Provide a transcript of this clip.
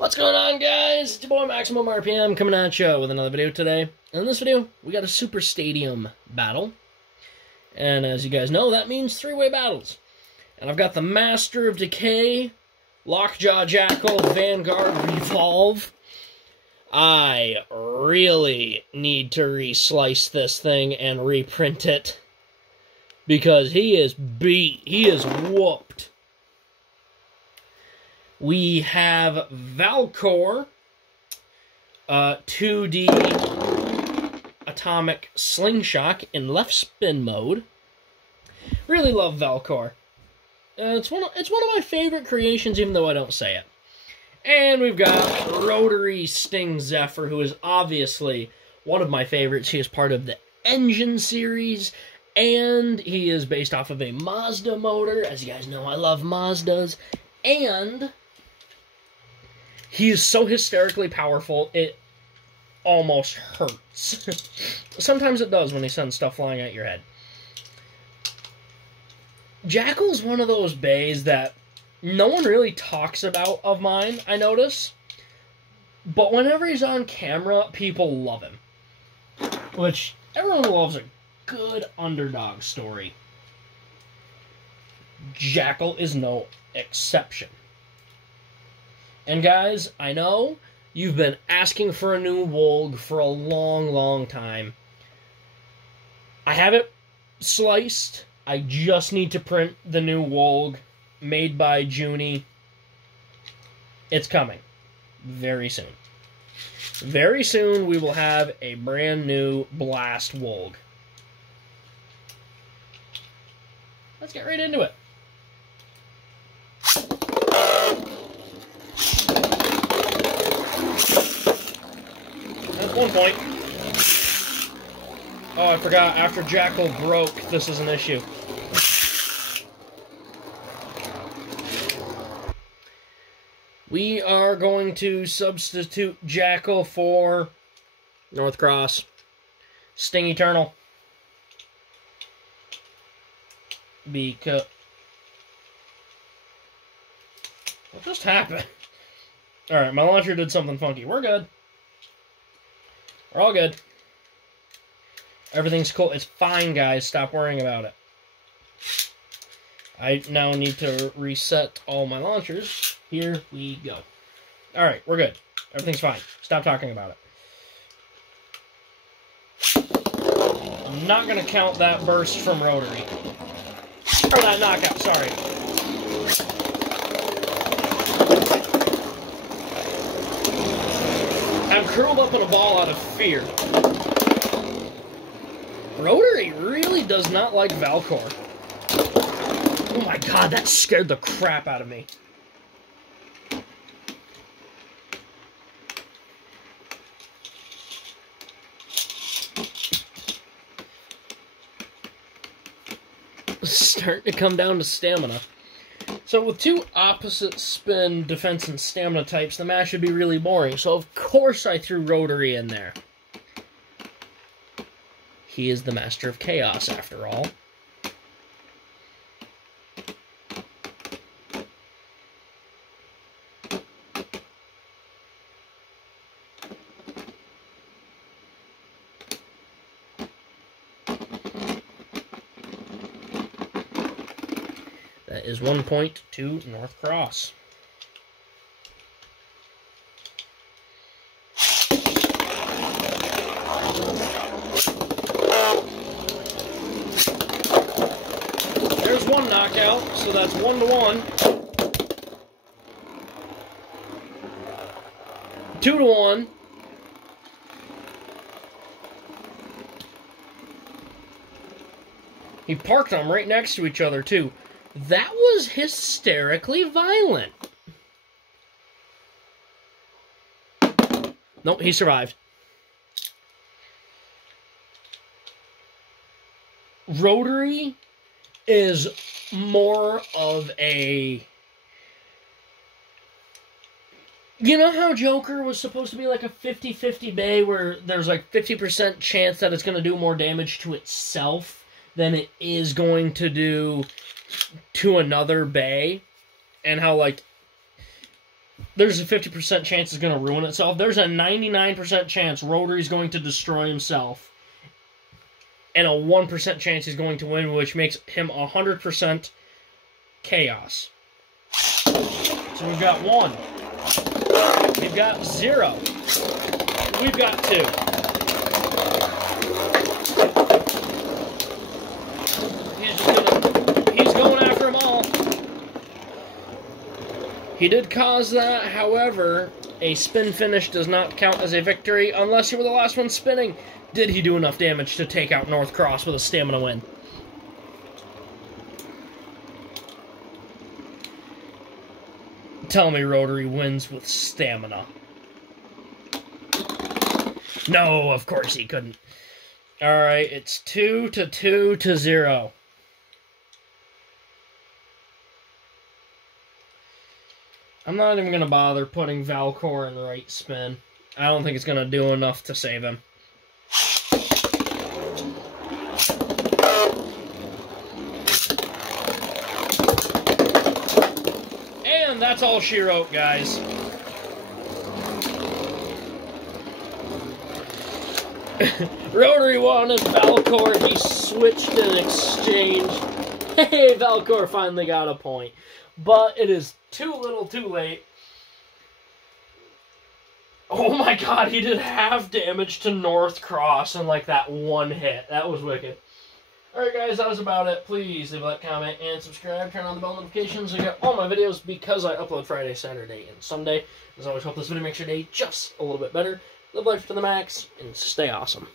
What's going on, guys? It's your boy Maximum RPM coming at you with another video today. In this video, we got a Super Stadium battle. And as you guys know, that means three-way battles. And I've got the Master of Decay, Lockjaw Jackal, Vanguard Revolve. I really need to re-slice this thing and reprint it. Because he is beat. He is whooped. We have Valcor, 2D Atomic Slingshot in left spin mode. Really love Valcor. It's one of my favorite creations, even though I don't say it. And we've got Rotary Sting Zephyr, who is obviously one of my favorites. He is part of the Engine series, and he is based off of a Mazda motor. As you guys know, I love Mazdas. And he is so hysterically powerful, it almost hurts. Sometimes it does when he sends stuff flying at your head. Jackal's one of those bays that no one really talks about of mine, I notice. But whenever he's on camera, people love him. Which, everyone loves a good underdog story. Jackal is no exception. And guys, I know you've been asking for a new Wolg for a long, long time. I have it sliced. I just need to print the new Wolg made by Junie. It's coming very soon. Very soon we will have a brand new Blast Wolg. Let's get right into it. At one point. Oh, I forgot. After Jackal broke, this is an issue. We are going to substitute Jackal for North Cross. Sting Eternal. Because... what just happened? Alright, my launcher did something funky. We're good. We're all good. Everything's cool. It's fine, guys. Stop worrying about it. I now need to reset all my launchers. Here we go. Alright, we're good. Everything's fine. Stop talking about it. I'm not going to count that burst from Rotary. Or that knockout, sorry. I'm curled up in a ball out of fear. Rotary really does not like Valcor. Oh my god, that scared the crap out of me. Starting to come down to stamina. So with two opposite spin defense and stamina types, the match should be really boring. So of course I threw Rotary in there. He is the Master of Chaos after all. That is 1 point to North Cross. There's one knockout, so that's 1-1. 2-1. He parked them right next to each other, too. That was hysterically violent. Nope, he survived. Rotary is more of a... you know how Joker was supposed to be like a 50-50 bay where there's like 50% chance that it's going to do more damage to itself than it is going to do to another bay, and how, like, there's a 50% chance it's going to ruin itself. There's a 99% chance Rotary's going to destroy himself. And a 1% chance he's going to win, which makes him 100% chaos. So we've got 1. We've got 0. We've got 2. He's going after them all. He did cause that, however, a spin finish does not count as a victory unless you were the last one spinning. Did he do enough damage to take out North Cross with a stamina win? Tell me Rotary wins with stamina. No, of course he couldn't. Alright, it's 2 to 2 to 0. I'm not even going to bother putting Valcor in right spin. I don't think it's going to do enough to save him. And that's all she wrote, guys. Rotary won and Valcor, he switched in exchange. Hey, Valcor finally got a point. But it is too little too late. Oh my god, he did half damage to North Cross in like that one hit. That was wicked. Alright guys, that was about it. Please leave a like, comment, and subscribe. Turn on the bell notifications. I get all my videos because I upload Friday, Saturday, and Sunday. As always, hope this video makes your day just a little bit better. Live life to the max, and stay awesome.